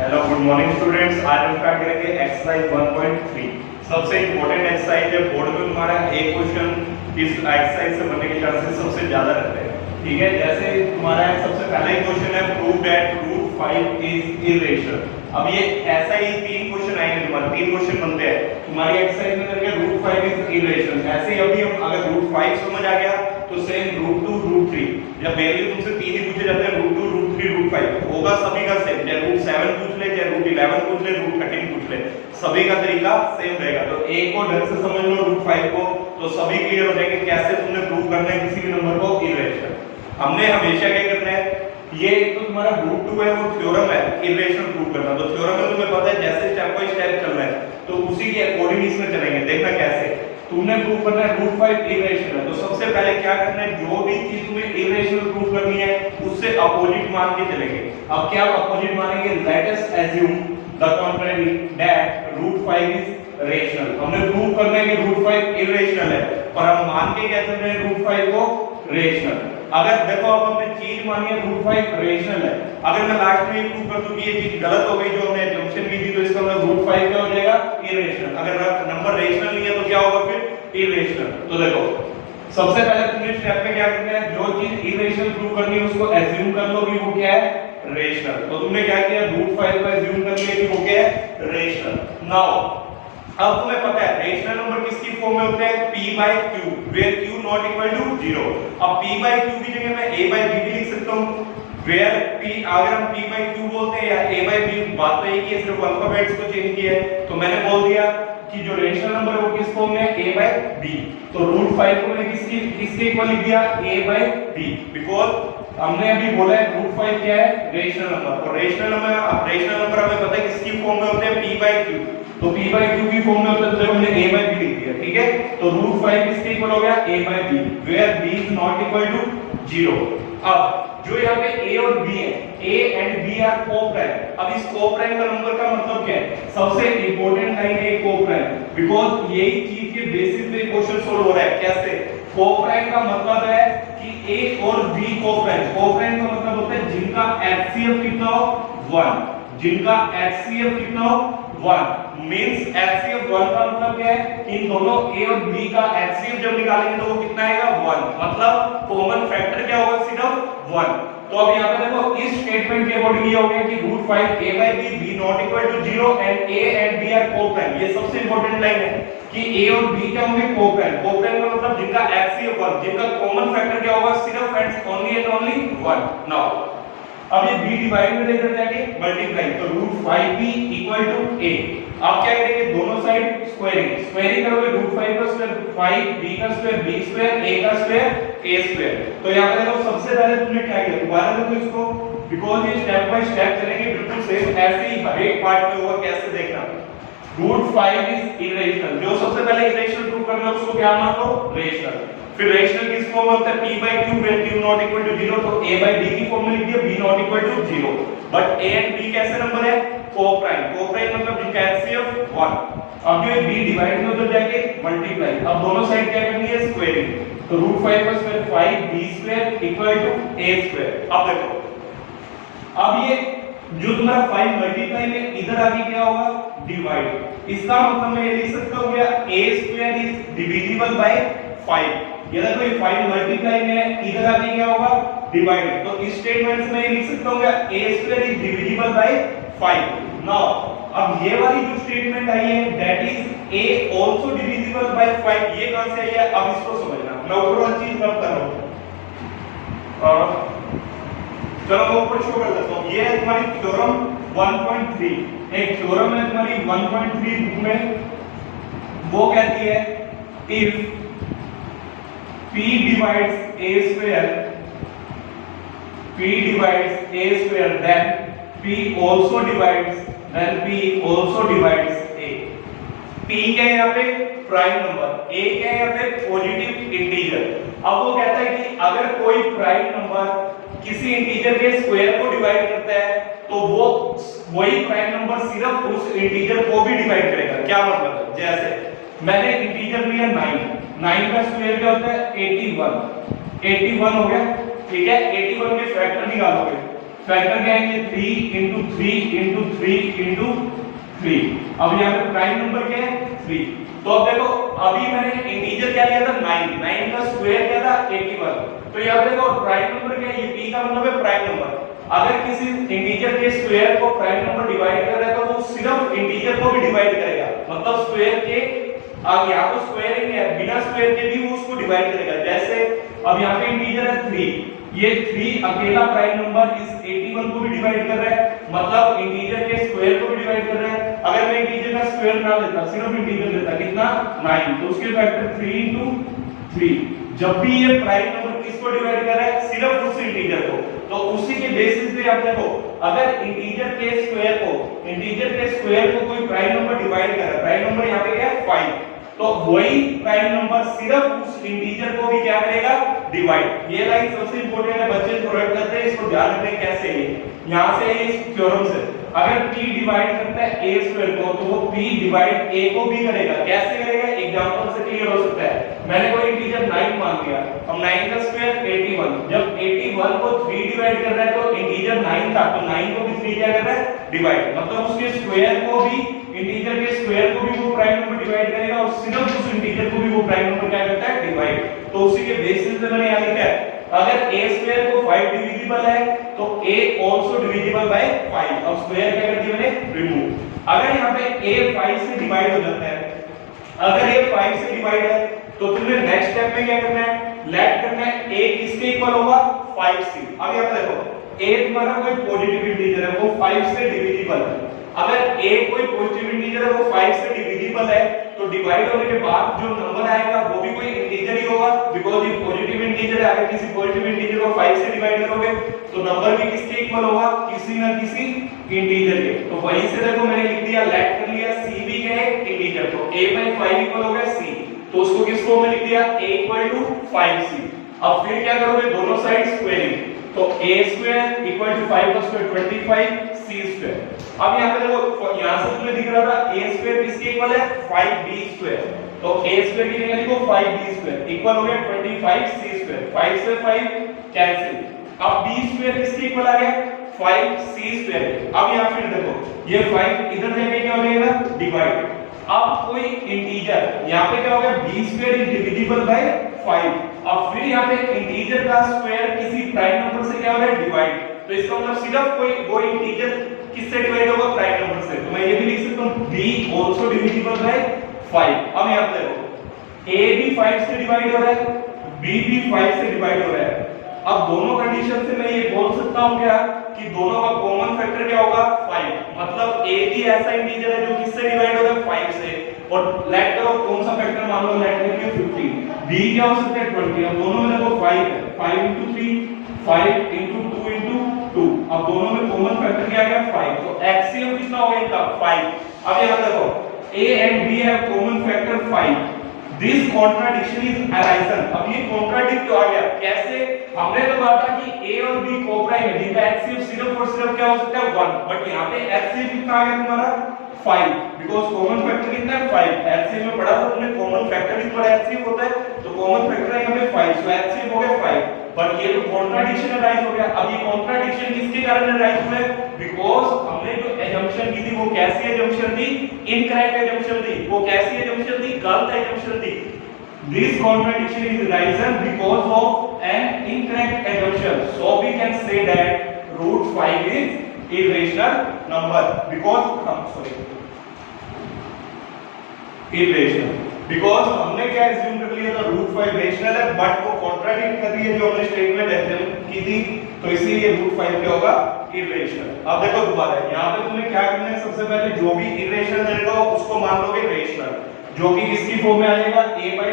Hello good morning students. आज हम start करेंगे एक्सरसाइज 1.3। सबसे इंपॉर्टेंट एक्सरसाइज है। बोर्ड में तुम्हारा एक क्वेश्चन इस एक्सरसाइज से बनने के चांसेस सबसे ज्यादा रहते हैं। ठीक है, जैसे तुम्हारा सबसे पहला ही क्वेश्चन है prove that root 5 is irrational. अब ये ऐसा ही तीन क्वेश्चन आएंगे, तुम्हारे तीन क्वेश्चन बनते हैं तुम्हारी एक्सरसाइज में करके रूट 5 इज इरेशनल। ऐसे ही अभी हम अगर रूट 5 समझ आ गया तो सेम रूट 2 रूट 3, जब मेनली तुमसे तीन ही पूछे जाते हैं रूट 2 रूट 3 रूट 5 होगा सभी का सेम। चाहे रूट 7 पूछ ले, चाहे रूट 11 पूछ ले, रूट 13 पूछ ले, सभी का तरीका सेम रहेगा। तो एक को ढंग से समझ लो रूट 5 को, तो सभी क्लियर हो जाएंगे कैसे तुमने प्रूव करना है किसी भी नंबर को इरेशनल। हमने हमेशा क्या करना है, ये तो तुम्हारा रूट 2 है वो थ्योरम है इरेशनल प्रूव करना। तो थ्योरम में तुम्हें पता है जैसे स्टेप बाय स्टेप चल रहा है तो उसी के अकॉर्डिंग इसमें चलेंगे। देखना कैसे तुमने प्रूव करना है रूट 5 इरेशनल है। तो सबसे पहले क्या करना है, जो भी चीज तुम्हें इरेशनल प्रूव करनी है उससे अपोजिट मान के चलेंगे। अब क्या अपोजिट मानेंगे, let us assume the contrary that root 5 is rational. हमने प्रूव करना है कि रूट 5 इरेशनल है, पर हम मान के क्या चल रहे हैं रूट 5 को रेशनल। अगर देखो अब हमने चीज मानी है रूट 5 रेशनल है, अगर मैं लास्ट में प्रूव कर दूं कि ये चीज गलत हो गई जो हमने अजम्पशन की थी, तो इसका मतलब रूट 5 क्या हो जाएगा इरेशनल। अगर नंबर रेशनल नहीं है तो क्या होगा फिर इरेशनल। तो देखो सबसे पहले तुमने स्टेप में क्या करना है, जो चीज इरेशनल प्रूव करनी है उसको एज्यूम कर लो कि वो क्या है रेशनल। तो तुमने क्या किया रूट 5 को एज्यूम कर लिया कि वो क्या है रेशनल। नाउ अब तुम्हें पता है रेशनल नंबर किसकी फॉर्म में होते हैं, p by q where q not equal to 0। अब p by q की जगह मैं a by b भी लिख सकता हूं, where p अगर हम p by q बोलते हैं या a by b, बात तो एक ही है, सिर्फ अल्फाबेट्स को चेंज किया है। तो मैंने बोल दिया कि जो रेशनल नंबर है वो किस फॉर्म में है a by b। तो रूट 5 को मैंने किसके इक्वल लिख दिया a by b, बिकॉज़ हमने अभी बोला है रूट 5 क्या है रेशनल नंबर। और रेशनल नंबर हमें पता है किसकी फॉर्म में होते हैं p by q। तो p by q की फॉर्म में होता है तो हमने a by b लिख दिया। ठीक है, तो रूट 5 किसके इक्वल हो गया a by b where b is not equal to 0। अब जो यहाँ पे a और b है, a and b are co-prime। अब इस co-prime का नंबर का मतलब क्या है, सबसे इंपॉर्टेंट लाइन है co-prime, बिकॉज़ यही चीज के बेसिस पे क्वेश्चन सोल्व हो रहा है। कैसे co-prime का मतलब है कि a और b co-prime। co-prime का मतलब होता है जिनका HCF कितना हो 1, जिनका HCF कितना हो 1 मींस HCF 1 का मतलब क्या है, इन दोनों a और b का HCF जब निकालेंगे तो वो कितना आएगा 1, मतलब कॉमन फैक्टर क्या होगा सिर्फ 1। तो अब यहां पे देखो इस स्टेटमेंट के अकॉर्डिंग ये हो गया कि root 5 a by b b not equal to 0 and a and b are co-prime। ये सबसे इंपॉर्टेंट लाइन है कि a और b क्या होंगे co-prime। co-prime का मतलब जिनका HCF 1, जिनका कॉमन फैक्टर क्या होगा सिर्फ एंड ओनली 1। नाउ अब ये b डिवाइड में लेकर जाके मल्टीप्लाई, तो root 5b equal to a। आप क्या करेंगे, दोनों साइड स्क्वायरिंग करोगे, रूट 5 का स्क्वायर 5b का स्क्वायर b स्क्वायर a का स्क्वायर a स्क्वायर। तो यहां पे देखो सबसे पहले तुमने क्या किया, दोबारा देखो इसको, बिकॉज़ ये स्टेप बाय स्टेप चलेंगे बिल्कुल सेम ऐसे ही हर एक पार्ट में होगा। कैसे देखना, रूट 5 इज इरेशनल, जो सबसे पहले इरेशनल प्रूव करना है उसको क्या मान लो रेशनल। फिर रेशनल किस फॉर्म में होता है p by q where q not equal to 0, तो a by b की फॉर्म में लिख दिया b not equal to 0। But a and b कैसे नंबर है co-prime, co-prime मतलब जिनका HCF 1। अब जो b डिवाइड में उधर जाके मल्टीप्लाई, अब दोनों साइड क्या करनी है स्क्वायरिंग, तो रूट 5 का square 5b square equal to a square. अब देखो अब ये जो तुम्हारा 5 मल्टीप्लाई में इधर आगे क्या होगा डिवाइड, इसका मतलब मैं ये लिख सकता हूं क्या a square is divisible by 5। ये देखो ये 5 मल्टीप्लाई में इधर आगे क्या होगा डिवाइड, तो इस स्टेटमेंट से मैं ये लिख सकता हूं क्या a square is divisible by 5। Now अब ये वाली जो स्टेटमेंट आई है that is a also divisible by 5, ये कहां से आई है अब इसको समझना। मैं ओवरऑल चीज रब कर रहा हूं, चलो मैं ऊपर शो कर देता हूं। ये है तुम्हारी थ्योरम 1.3, एक थ्योरम है तुम्हारी 1.3 बुक में, वो कहती है if p divides a square, p divides a square then p also divides a। p क्या है यहाँ पे प्राइम नंबर, a क्या है यहाँ पे पॉजिटिव इंटीजर। अब वो कहता है कि अगर कोई प्राइम नंबर किसी इंटीजर के स्क्वायर को डिवाइड करता है तो वो वही प्राइम नंबर सिर्फ उस इंटीजर को भी डिवाइड करेगा। क्या मतलब है, जैसे मैंने इंटीजर लिया 9 का स्क्वायर क्या होता है 81 हो गया। ठीक है, 81 के फैक्टर निकालोगे फैक्टर क्या है, 3 into 3 into 3 into 3। अब यहाँ पे प्राइम नंबर क्या है, 3। तो अब देखो अभी मैंने इंटीजर क्या लिया था, 9 का स्क्वायर क्या था, 81। तो यहाँ पे देखो प्राइम नंबर क्या है, ये p का मतलब है प्राइम नंबर। अगर किसी इंटीजर के स्क्वायर को प्राइम नंबर डिवाइड कर रहा है तो वो सिर्फ इंटीजर को भी डिवाइड करेगा, मतलब स्क्वायर के अब यहाँ तो स्क्वायर ही है, बिना स्क्वायर के भी वो उसको डिवाइड करेगा। जैसे अब यहाँ पे इंटीजर है 3, ये 3 अकेला प्राइम नंबर इस 81 को भी डिवाइड कर रहा है, मतलब इंटीजर के स्क्वायर को भी डिवाइड कर रहा है। अगर मैं इंटीजर का स्क्वायर ना लेता, सिर्फ इंटीजर लेता, कितना 9, तो उसके फैक्टर 3 into 3। जब भी ये प्राइम नंबर किसको डिवाइड कर रहा है, सिर्फ उस इंटीजर को, तो उसी के बेसिस पे आप देखो अगर इंटीजर के स्क्वायर को कोई प्राइम नंबर डिवाइड कर रहा है, प्राइम नंबर यहाँ पे क्या है 5, तो वही प्राइम नंबर सिर्फ उस इंटीजर को भी क्या करेगा, डिवाइड। ये लाइन सबसे इंपॉर्टेंट है, बच्चे प्रोडक्ट करते हैं, इसको ध्यान रखना कैसे है। यहां से इस थ्योरम से अगर p डिवाइड करता है a स्क्वायर को, तो वो p डिवाइड a को भी करेगा। कैसे करेगा, एग्जांपल से क्लियर हो सकता है। मैंने कोई इंटीजर 9 मान लिया, अब 9 का स्क्वायर 81, जब 81 को 3 डिवाइड कर रहा है तो इंटीजर 9 था, तो 9 को भी 3 क्या कर रहा है, डिवाइड, मतलब उसके स्क्वायर को भी, इंटीजर के स्क्वायर को भी वो प्राइम नंबर डिवाइड करेगा और सिर्फ उस इंटीजर को भी वो प्राइम नंबर क्या करता है, डिवाइड। तो उसी के बेसिस पे मैंने यहां लिखा है अगर a स्क्वायर को 5 डिविजिबल है तो a आल्सो डिविजिबल बाय 5। अब स्क्वायर क्या कर दिया मैंने, रिमूव। अगर यहां पे a 5 से डिवाइड हो जाता है, अगर a 5 से डिवाइड है तो तुम्हें नेक्स्ट स्टेप में क्या करना है, लेट करना है a किसके इक्वल होगा, 5c। अब यहां पे देखो a तुम्हारा कोई पॉजिटिव इंटीजर है, वो 5 से डिविजिबल है। अगर a कोई पॉजिटिव इंटीजर है, वो 5 से डिविजिबल है, तो डिवाइड होने के बाद जो नंबर आएगा वो भी कोई इंटीजर ही होगा, बिकॉज़ ये पॉजिटिव इंटीजर है। अगर किसी पॉजिटिव इंटीजर को 5 से डिवाइड करोगे तो नंबर भी किसके इक्वल होगा, किसी ना किसी इंटीजर के। तो वहीं से देखो मैंने लिख दिया, लेट कर लिया, c भी क्या है, इंटीजर, तो a by 5 इक्वल हो गया c, तो उसको किस फॉर्म में लिख दिया, a इक्वल टू 5c। अब फिर क्या करोगे, दोनों साइड स्क्वायरिंग, तो a स्क्वायर इक्वल टू 5 का स्क्वायर 25 c स्क्वायर। अब यहां पे देखो यहां से तुम्हें दिख रहा था a स्क्वायर किसके इक्वल है, 5b स्क्वायर, तो a स्क्वायर की जगह लिखो 5b स्क्वायर इक्वल हो गया 25c स्क्वायर, 5 से 5 कैंसिल। अब b स्क्वायर किसके इक्वल आ गया, 5c स्क्वायर। अब यहां फिर देखो ये 5 इधर जाके क्या हो जाएगा, डिवाइड। अब कोई इंटीजर यहां पे क्या हो गया, b square is divisible by 5। अब फिर यहां पे इंटीजर का स्क्वायर किसी प्राइम नंबर से क्या हो रहा है, डिवाइड, तो इसका मतलब सिर्फ कोई वो इंटीजर किससे डिवाइड होगा, प्राइम नंबर से। तो मैं ये भी लिख सकता हूं b आल्सो डिविजिबल बाय 5। अब यहां पे देखो a भी 5 से डिवाइड हो रहा है, b भी 5 से डिवाइड हो रहा है। अब दोनों कंडीशन से मैं ये बोल सकता हूं क्या कि दोनों का कॉमन फैक्टर क्या होगा, 5, मतलब a भी ऐसा इंटीजर है जो किससे डिवाइड हो रहा है, 5 से। और लेट करो कौन सा फैक्टर मान लो, लेट करिए 15, b क्या हो सकता है 20। अब दोनों में देखो 5 है, 5 into 3 5 into 2 into 2, अब दोनों में कॉमन फैक्टर क्या आ गया, 5, तो एचसीएफ कितना हो गया इनका, 5। अब यहां देखो a and b have common factor 5, this contradiction is arisen। अब ये कॉन्ट्राडिक्ट आ गया कैसे, हमने तो कहा था कि a और b कोप्राइम है, जिनका एचसीएफ सिर्फ और सिर्फ क्या हो सकता है, 1, बट यहां पे एचसीएफ कितना आ गया तुम्हारा, 5, बिकॉज़ कॉमन फैक्टर कितना है, 5। एचसीएफ में पढ़ा था तुमने, कॉमन फैक्टर भी तुम्हारा एचसीएफ होता है, तो कॉमन फैक्टर है यहां पे 5, सो एचसीएफ हो गया 5। बट ये तो कॉन्ट्राडिक्शन अराइज हो गया। अब ये कॉन्ट्राडिक्शन किसके कारण अराइज हुआ है, बिकॉज़ हमने जो assumption की थी वो कैसी assumption थी, इनकरेक्ट assumption थी। वो कैसी assumption थी, गलत assumption थी। This contradiction is arisen because of an incorrect assumption, so we can say that root 5 is irrational number because irrational, because हमने क्या assume कर लिया था, root 5 रेशनल है, बट वो कॉन्ट्राडिक्ट कर रही है जो हमने स्टेटमेंट assume की थी, तो इसीलिए root 5 क्या होगा, irrational। अब देखो दोबारा यहाँ पे तुम्हें क्या करना है, सबसे पहले जो भी irrational रहेगा उसको मान लोगे रेशनल, जो कि किसकी फॉर्म में आ जाएगा, a by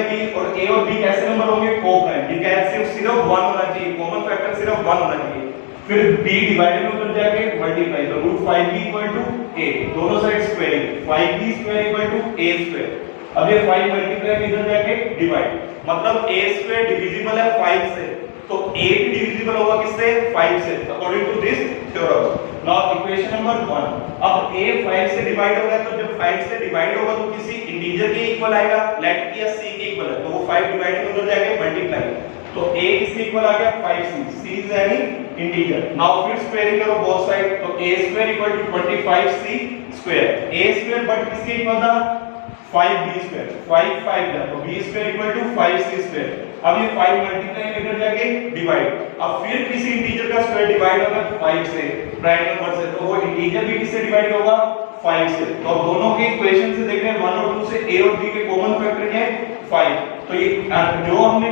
b, और a और b कैसे नंबर होंगे, कोप्राइम, ये एचसीएफ सिर्फ 1 होना चाहिए, कॉमन फैक्टर सिर्फ 1 होना चाहिए। फिर b डिवाइडेड में उधर जाके मल्टीप्लाई, तो root 5b equal to a, दोनों side squaring, 5b square equal to a square. अब ये 5 मल्टीप्लाई इधर जाके डिवाइड, मतलब a स्क्वायर डिविजिबल है 5 से, तो a भी डिविजिबल होगा किससे, 5 से, according to this theorem. Now equation number 1, अब a 5 से डिवाइड हो रहा है, तो जब 5 से डिवाइड होगा तो किसी इंटीजर के इक्वल आएगा, लेट किया c के इक्वल है, तो वो 5 डिवाइड में उधर जाके मल्टीप्लाई, तो a किसके इक्वल आ गया, 5c, c is any integer. Now फिर स्क्वायरिंग करो बोथ साइड, तो a square equal to 25c square, a square but किसके इक्वल था 5b स्क्वायर, 5 5 था तो b square equal to 5c square. अब ये 5 मल्टीप्लाई लेकर जाके डिवाइड, अब फिर किसी इंटीजर का स्क्वायर डिवाइड होगा 5 से प्राइम नंबर से, तो वो इंटीजर भी किससे डिवाइड होगा 5 से। तो अब दोनों के इक्वेशन से देख रहे हैं 1 और 2 से a और b के कॉमन फैक्टर क्या है 5। तो ये जो हमने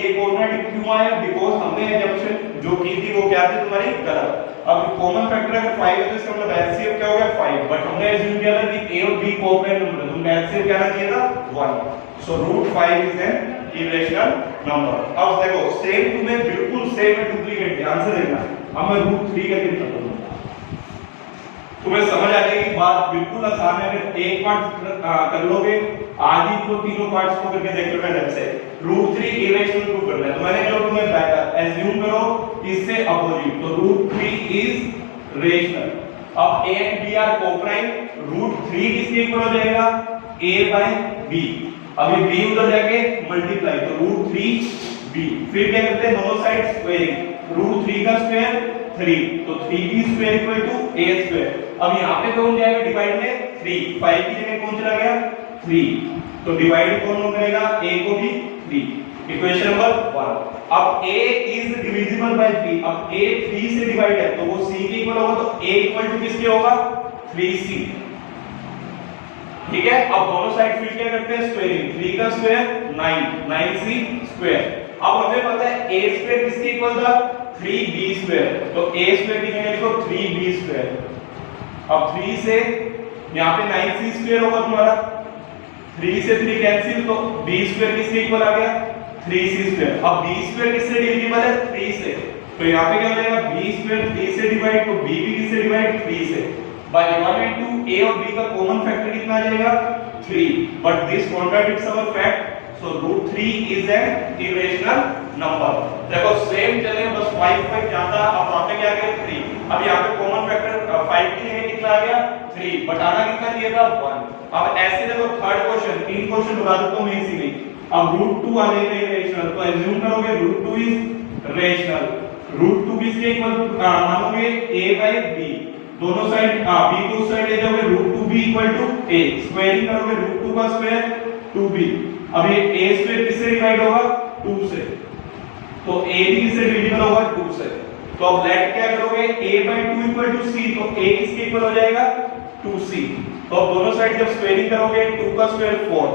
ये क्वाड्रेटिक क्यों आया, बिकॉज़ हमने एजम्पशन जो की थी वो क्या थी तुम्हारी गलत। अब कॉमन फैक्टर अगर 5 है तो इसका मतलब एलसीएम क्या हो गया 5, बट हमने एज्यूम किया था कि a और b कोऑर्डिनेट नंबर है तो उनका एलसीएम क्या आना चाहिए था 1। सो √5 इज एन इरेशनल नंबर। अब देखो सेम तुम्हें बिल्कुल सेम है डुप्लीकेट, ध्यान से देखना। अब मैं √3 का लिखता हूं, तुम्हें समझ आ जाएगी बात बिल्कुल आसान है। अगर एक पार्ट कर लोगे आगे तो तीनों पार्ट्स को करके देख लो ढंग से। √3 इरेशनल प्रूव करना है तो मैंने जो तुम्हें एज्यूम करो इससे अपोजिट, तो √3 इज रेशनल। अब a and b are coprime, √3 किसके इक्वल हो जाएगा a बाय b। अब ये b उधर जाके मल्टीप्लाई तो √3b, फिर क्या करते हैं दोनों साइड स्क्वायरिंग, √3 का स्क्वायर 3 तो 3b square equal to a square. अब यहाँ पे कौन जाएगा डिवाइड में 3, 5 की जगह कौन चला गया 3, तो डिवाइड कौन करेगा a को भी 3। Equation number 1। अब a इज डिविजिबल बाय 3, अब a 3 से डिवाइड है तो वो c के इक्वल होगा, तो a इक्वल टू किसके होगा 3c। ठीक है, अब दोनों साइड फिर क्या करते हैं स्क्वायरिंग, 3 का स्क्वायर 9, 9c स्क्वायर। अब हमें पता है a स्क्वायर किसके इक्वल था 3b स्क्वायर, तो a स्क्वायर की जगह लिखो 3b स्क्वायर। अब 3 से यहाँ पे 9c स्क्वायर होगा तुम्हारा, 3 से 3 कैंसिल तो b स्क्वायर किसके इक्वल आ गया 3c स्क्वायर। अब b स्क्वायर किससे डिविजिबल है 3 से, तो यहाँ पे क्या हो जाएगा b स्क्वायर 3 से डिवाइड, तो b भी किससे डिवाइड 3 से। बाय डिवाइडिंग टू a और b का कॉमन फैक्टर कितना आ जाएगा 3, but this contradicts our fact, so √3 is an irrational number. देखो सेम चले बस 5 5 ज्यादा, अब वहां पे क्या गया 3, अब यहाँ पे कॉमन फैक्टर 5 की जगह कितना आ गया 3, बट आना कितना चाहिए था 1। अब ऐसे देखो थर्ड क्वेश्चन, तीन क्वेश्चन बता देता हूं मैं इसी में। अब √2 आ जाएगा रेशनल, तो एज्यूम करोगे √2 इज रेशनल, √2 किसके इक्वल मानोगे a बाय b, दोनों साइड b को उस साइड ले जाओगे √2b equal to a, squaring करोगे √2 का स्क्वायर 2b। अब ये a स्क्वायर किससे डिवाइड होगा 2 से, तो a भी किससे डिविजिबल होगा 2 से। तो अब लेट क्या करोगे a बाय 2 इक्वल टू c, तो a किसके इक्वल हो जाएगा 2c। तो अब दोनों साइड जब स्क्वायरिंग करोगे 2 का स्क्वायर 4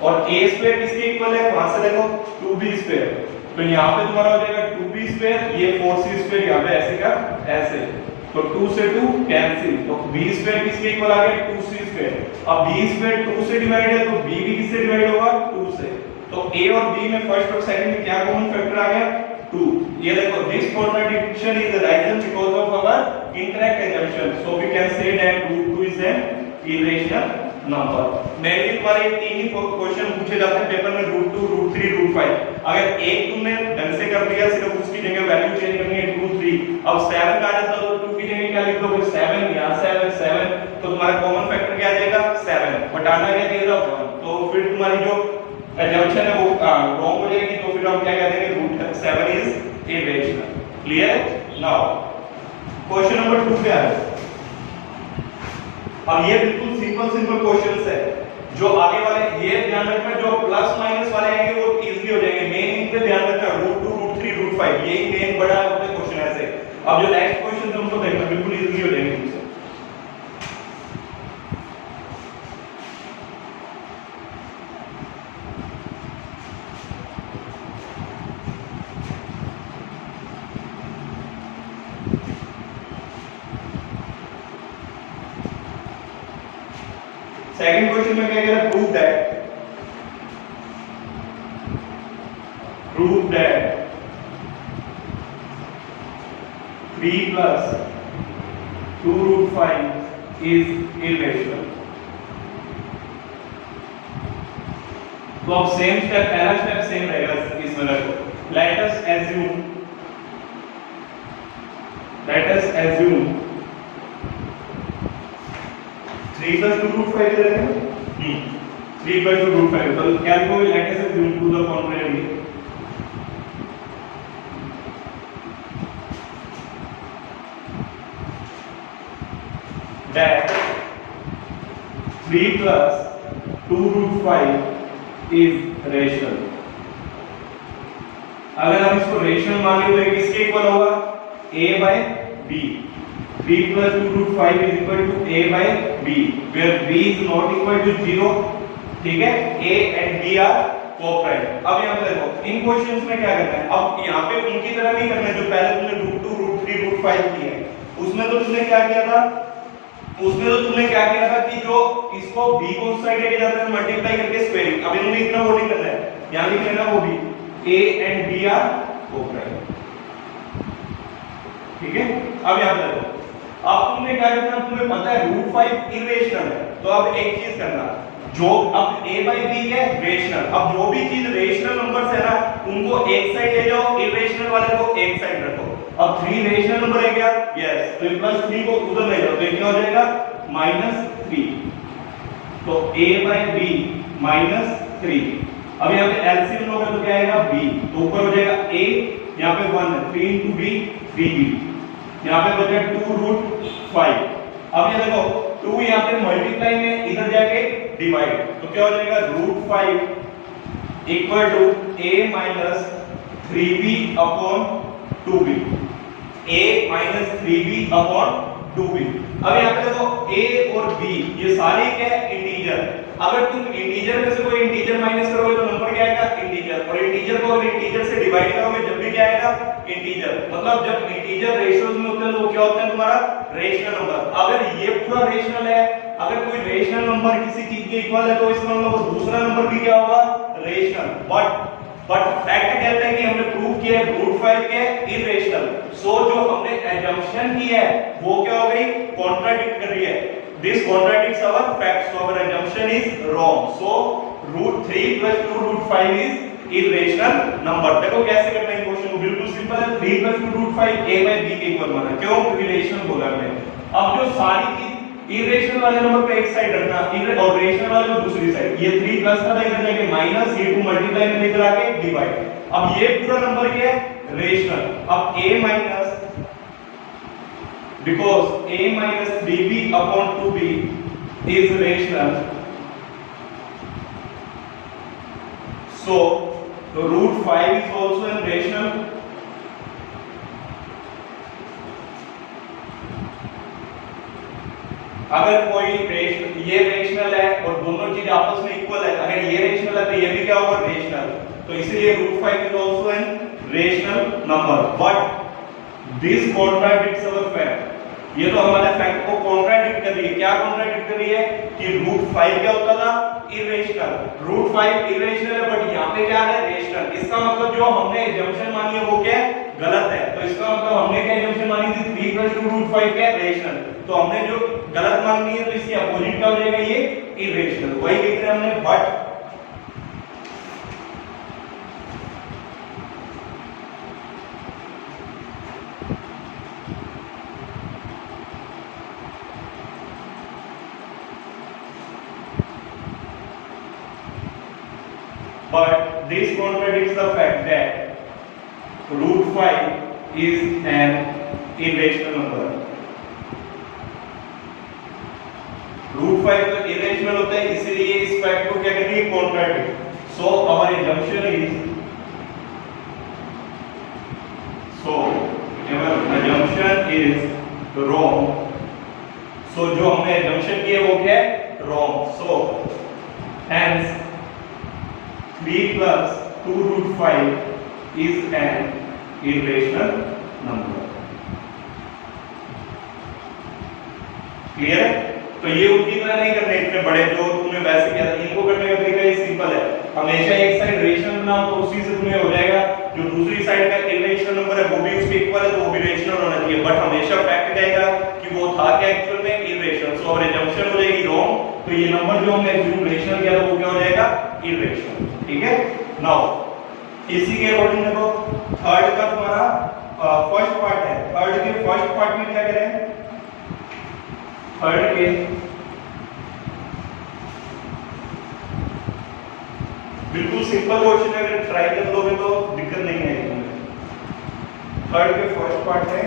और a स्क्वायर किसके इक्वल है वहां से देखो 2b स्क्वायर, तो यहाँ पे तुम्हारा हो जाएगा 2b स्क्वायर, ये 4c स्क्वायर यहाँ पे ऐसे का ऐसे, तो 2 से 2 कैंसिल, तो b स्क्वायर किसके इक्वल आ गया 2c स्क्वायर। अब b स्क्वायर 2 से डिवाइड है तो b भी किससे डिवाइड होगा 2 से, तो a और b में फर्स्ट और सेकंड में क्या कॉमन फैक्टर आ गया 2। ये देखो this contradiction is arisen because of our incorrect assumption, so we can say that √2 is an irrational number। Mainly तुम्हारे तीन ही क्वेश्चन पूछे जाते हैं पेपर में, √2 √3 √5। अगर एक तुमने ढंग से कर दिया सिर्फ उसकी जगह वैल्यू चेंज करनी है 2 3, अब 7 का आ जाता तो 2 की जगह क्या लिख दोगे 7, यहाँ 7 7, तो तुम्हारा कॉमन फैक्टर क्या आ जाएगा 7, बट आना क्या चाहिए था 1, तो फिर तुम्हारी जो assumption है वो रॉन्ग हो जाएगी, तो फिर हम क्या कह देंगे √7 is irrational. Clear? Now question number 2 क्या है। अब ये बिल्कुल सिंपल क्वेश्चंस है, जो आगे वाले ये ध्यान रखना, जो प्लस माइनस वाले आएंगे वो इजीली हो जाएंगे, मेन इनपे ध्यान रखना √2 √3 √5, ये मेन बड़ा होते क्वेश्चन ऐसे। अब जो नेक्स्ट क्वेश्चन है उनको देखना बिल्कुल इजीली हो जाएंगे तुमसे। सेकंड क्वेश्चन में क्या कह रहा है prove that 3 plus 2√5 is irrational। तो अब सेम स्टेप, पहला स्टेप सेम रहेगा इस वाला को। let us assume 3 plus 2√5 दे रहे हैं 3 plus 2√5, तो क्या लिखोगे let us assume to the contrary। that 3 plus 2 root 5 is rational। अगर हम इसको रेशनल मान लें तो ये किसके इक्वल होगा? a by b। 3 plus 2 root 5 is equal to a by b, where b is not equal to 0। ठीक है, a and b are coprime. अब यहाँ पे देखो इन क्वेश्चंस में क्या करना है, अब यहाँ पे उनकी तरह नहीं करना है जो पहले तुमने रूट 2 रूट 3 रूट 5 किया है। उसमें तो तुमने क्या किया था, कि जो इसको b को उस साइड लेके जाते हैं मल्टीप्लाई करके स्क्वायरिंग। अब इन्होंने इतना वो नहीं करना है, यहाँ लिख लेना वो भी a and b are coprime. ठीक है, अब यहाँ पे देखो अब तुमने क्या करना, तुम्हें पता है रूट 5 इरेशनल है, तो अब एक चीज करना, जो अब a by b है रेशनल। अब जो भी चीज रेशनल नंबर्स है ना उनको एक साइड ले जाओ, इरेशनल वाले को एक साइड रखो। अब 3 रेशनल नंबर है क्या? यस, तो +3 को उधर ले जाओ तो ये क्या हो जाएगा? -3। तो a by b -3। अब यहाँ पे एलसीएम लोगे तो क्या आएगा? b। तो ऊपर हो जाएगा a, यहाँ पे 1 है, 3 into b 3b, यहाँ पे बचा 2 root 5। अब ये देखो 2 यहाँ पे मल्टीप्लाई में इधर जाके डिवाइड, तो क्या हो जाएगा? √5 equal to a minus 3b upon 2b, a minus 3b upon 2b। अब यहाँ पे देखो a और b ये सारे क्या है? इंटीजर। अगर तुम इंटीजर में से कोई इंटीजर माइनस करोगे तो नंबर क्या आएगा? इंटीजर। और इंटीजर को अगर इंटीजर से डिवाइड करोगे जब भी क्या आएगा? इंटीजर। मतलब जब इंटीजर रेशियोज में होते हैं तो वो क्या होता है? तुम्हारा रेशनल नंबर। अगर ये पूरा रेशनल है, अगर कोई रेशनल नंबर किसी चीज के इक्वल है तो इसका मतलब दूसरा नंबर भी क्या होगा? रेशनल। बट फैक्ट कहता है कि हमने प्रूव किया है √5 के इरेशनल। सो जो हमने assumption की है वो क्या हो गई? कॉन्ट्राडिक्ट कर रही है। This contradicts our fact, so our assumption is wrong. So √3 plus 2 √5 is irrational number। देखो कैसे करना है क्वेश्चन को, बिल्कुल सिंपल है। 3 plus 2 √5 a by b के इक्वल माना, क्यों? क्योंकि रेशनल बोला हमने। अब जो सारी चीज इरेशनल वाले नंबर पे एक साइड रखना और रेशनल वाले को दूसरी साइड। ये 3 प्लस था इधर जाके माइनस, ये 2 मल्टीप्लाई में इधर आके डिवाइड। अब ये पूरा नंबर क्या है? रेशनल। अब a minus, because a minus 3b upon 2b is rational, so √5 is also an rational। अगर कोई ये रेशनल है और दोनों चीज आपस में इक्वल है, अगर ये रेशनल है तो ये भी क्या होगा? रेशनल। तो इसलिए √5 is also an rational number, but this contradicts our fact। ये तो हमारे फैक्ट को कॉन्ट्राडिक्ट कर रही है। क्या कॉन्ट्राडिक्ट कर रही है? कि √5 क्या होता था? इरेशनल। √5 इरेशनल है बट यहाँ पे क्या है? रेशनल। इसका मतलब जो हमने assumption मानी है वो क्या है? गलत है। तो इसका मतलब हमने क्या assumption मानी थी? 3 plus 2 √5 क्या? रेशनल। तो हमने जो गलत मानी है तो इसकी अपोजिट क्या हो जाएगा? ये इरेशनल। वही लिख रहे हैं हमने, but this contradicts the fact that √5 is an irrational number। √5 तो irrational होता है, इसलिए इस फैक्ट को क्या करनी है? Contradict. So our assumption is wrong। So जो हमने assumption की है वो क्या है? wrong। so hence 3 plus 2 √5 is an irrational number। Clear है? तो ये उनकी तरह नहीं करने इतने बड़े जो तुमने वैसे किया था। इनको करने का तरीका ये सिंपल है, हमेशा एक साइड रेशनल बनाओ तो उसी से तुम्हें हो जाएगा। जो दूसरी साइड का इरेशनल नंबर है वो भी उसके इक्वल है तो वो भी रेशनल होना चाहिए। बट हमेशा फैक्ट कहेगा कि वो था क्या एक्चुअल में? इरेशनल। सो और assumption हो जाएगी रॉन्ग। तो ये नंबर जो हमने एज्यूम रेशनल किया था वो क्या हो जाएगा? इरेशनल। ठीक है। नाउ इसी के अकॉर्डिंग देखो थर्ड का तुम्हारा फर्स्ट पार्ट है। थर्ड के फर्स्ट पार्ट में क्या करें? थर्ड के बिल्कुल सिंपल क्वेश्चन है, अगर ट्राई कर लोगे तो दिक्कत नहीं आएगी। थर्ड के फर्स्ट पार्ट है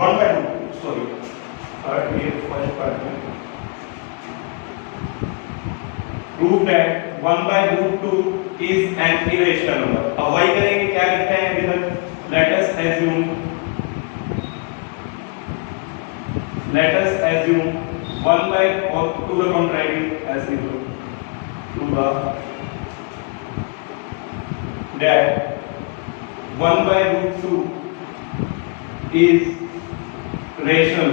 1/2 सॉरी थर्ड ये फर्स्ट पार्ट में prove that 1/√2 is an irrational number। अब वही करेंगे, क्या करते हैं अभी तक, let us assume 1 by or to the contrary as equal to the that 1/√2 is rational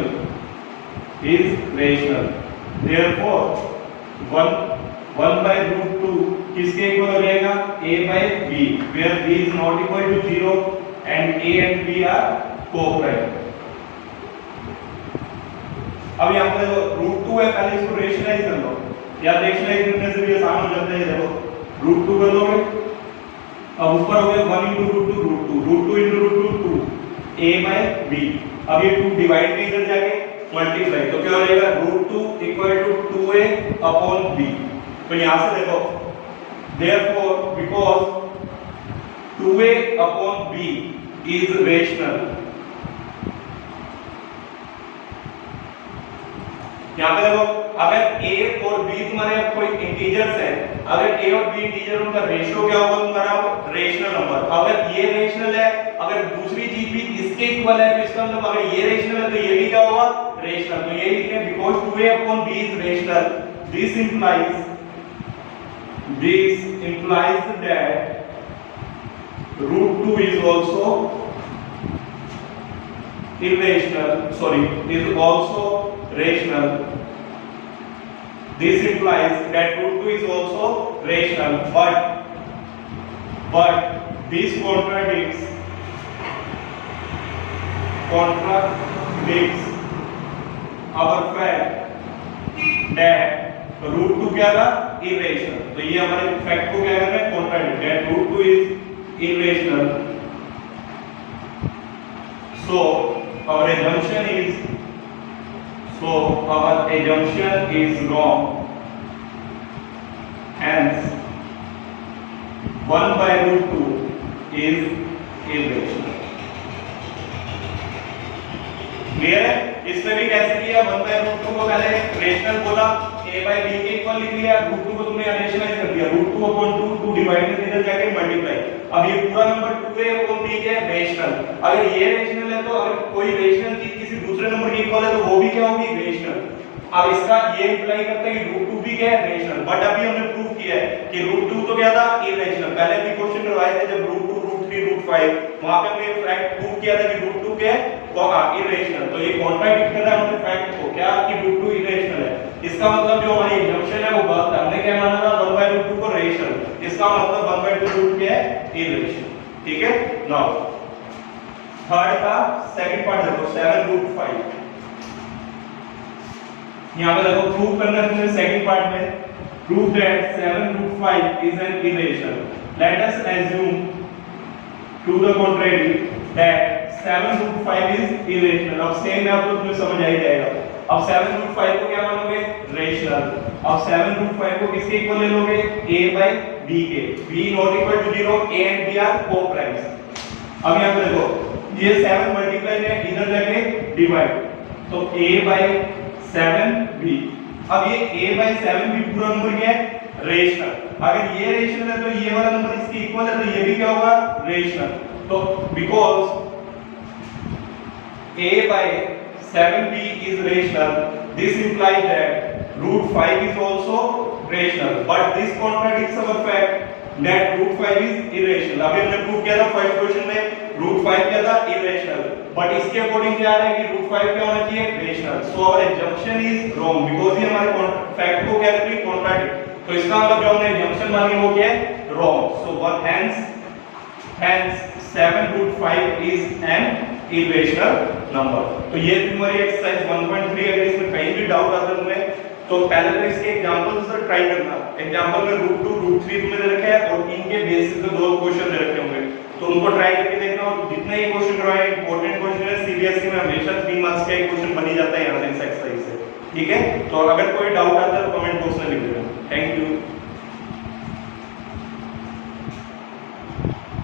therefore 1/√2 किसके इक्वल हो जाएगा, a by b where b is not equal to 0 and a and b are co-prime। अब यहाँ पे √2 है, पहले इसको रेशनलाइज कर लो, या रेशनलाइज करने से भी आसान हो जाता है। देखो √2 कर लोगे, अब ऊपर हो गया 1 * √2 √2 2 a by b। अब ये 2 डिवाइड में इधर जाके मल्टीप्लाई, तो क्या हो जाएगा √2 = 2a upon b। तो यहां से देखो therefore because 2a upon b is rational, यहाँ पे देखो अगर a और b तुम्हारे कोई इंटीजर्स हैं, अगर a और b इंटीजर उनका रेशियो क्या होगा तुम्हारा, रेशनल नंबर। अगर ये रेशनल है, अगर दूसरी चीज भी इसके इक्वल है तो इसका मतलब अगर ये रेशनल है तो ये भी क्या होगा, रेशनल। तो ये लिखते हैं because 2a upon b is rational, this implies that √2 is also rational। This implies that √2 is also rational, but this contradicts our fact that √2 क्या था, irrational। तो ये हमारे फैक्ट को क्या कर रहा है, contradict that √2 is irrational। So our assumption is wrong, hence 1/√2 is irrational। Clear है? इसमें भी कैसे किया, 1/√2 को पहले रेशनल बोला, a by b के इक्वल लिख लिया, √2 को तुमने रेशनलाइज कर दिया, √2 upon 2 डिवाइड में इधर जाके मल्टीप्लाई। अब ये पूरा नंबर 2a upon b है रेशनल। अगर ये रेशनल है तो अगर कोई रेशनल चीज किसी दूसरे नंबर के इक्वल है तो वो भी क्या होगी, रेशनल। अब इसका ये इंप्लाई करता है कि √2 भी क्या है, रेशनल। बट अभी हमने प्रूव किया है कि √2 तो क्या था, इरेशनल। पहले भी क्वेश्चन करवाए थे जब √2 √3 √5 वहां पे हमने फैक्ट प्रूव किया था कि √2 क्या है, वो इरेशनल। तो ये कॉन्ट्राडिक्ट कर रहा है हमारे फैक्ट को, क्या कि √2 इरेशनल है। इसका मतलब जो हमारी एग्जम्पशन है वो गलत है। हमने क्या माना था, 1/√2 को रेशनल, इसका मतलब 1/2 क्या है, इरेशनल। ठीक है। नाउ थर्ड का सेकंड पार्ट देखो, 7√5। यहां पे देखो प्रूव करना है सेकंड पार्ट में, prove that 7√5 is an irrational. Let us assume to the contrary that 7√5 is irrational. अब सेम है, आप लोग को समझ आ ही जाएगा। अब 7√5 को क्या मानोगे, रेशनल। अब 7√5 को किसके इक्वल ले लोगे, a by b के। b not equal to 0, a and b are co-primes। अब यहां पे देखो ये 7 मल्टीप्लाई में इधर जाके डिवाइड, तो a by 7b। अब ये a by 7b पूरा नंबर क्या है, रेशनल। अगर ये रेशनल है तो ये वाला नंबर इसके इक्वल है, तो ये भी क्या होगा, रेशनल। तो because a by 7b is rational, this implies that √5 is also rational, but this contradicts our fact that √5 is irrational। अभी हमने प्रूव किया था फर्स्ट क्वेश्चन में √5 क्या था, irrational, बट इसके अकॉर्डिंग क्या आ रहा है कि √5 क्या होना चाहिए, rational। So our assumption is wrong because ये हमारे फैक्ट को क्या करेगी, contradict। तो इसका मतलब जो हमने assumption मानी वो क्या है, wrong। So hence 7√5 is an irrational number। तो ये तुम्हारी एक्सरसाइज 1.3। अगर इसमें कहीं भी डाउट आता है तुम्हें तो पहले तो इसके एग्जांपल से ट्राई करना। एग्जांपल में √2 √3 तुमने दे रखा है और इनके बेसिस पे 2 क्वेश्चन दे रखे होंगे, तो उनको ट्राई करके देखना। और जितने ही क्वेश्चन करवाए इंपॉर्टेंट क्वेश्चन है, सीबीएसई में हमेशा 3 मार्क्स का एक क्वेश्चन बन ही जाता है यहां से इस एक्सरसाइज से। ठीक है। तो अगर कोई डाउट आता है तो कमेंट बॉक्स में